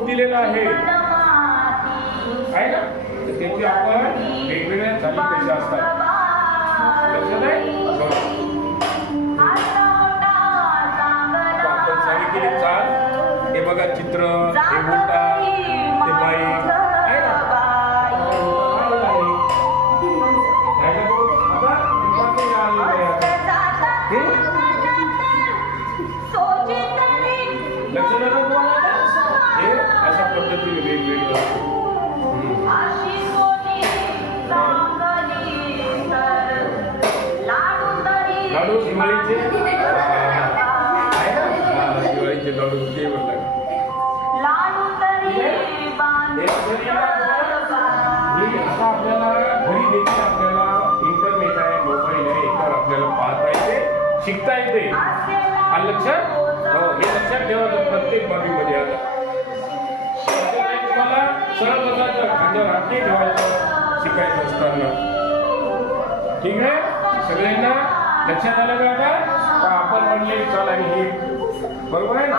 रूप दिलेलं आहे ना, तर त्याची आपण वेगवेगळ्या चाली कशा असतात लक्षात आहे. आपण सांगितलेली चाल हे बघा, चित्र हे मोठा ते बाई आहे ना, लक्षात आलं तुम्हाला. हे अशा पद्धतीने वेगवेगळं लाडू दिवाळीचे दिवाळीचे लाडू ते म्हणतात. आता आपल्याला घरी देखील आपल्याला इंटरनेट आहे, मोबाईल आहे, याच्यावर आपल्याला पाहता येते, शिकता येते. आणि लक्षात हे लक्षात ठेवायचं प्रत्येक बाबीमध्ये. आता तुम्हाला सरळ बसायचं, खांद्यावर हात नाही ठेवायचं शिकायचं असताना. ठीक आहे, सगळ्यांना लक्षात आलं का? आता आपण म्हणले चल आणि हे बरोबर आहे ना.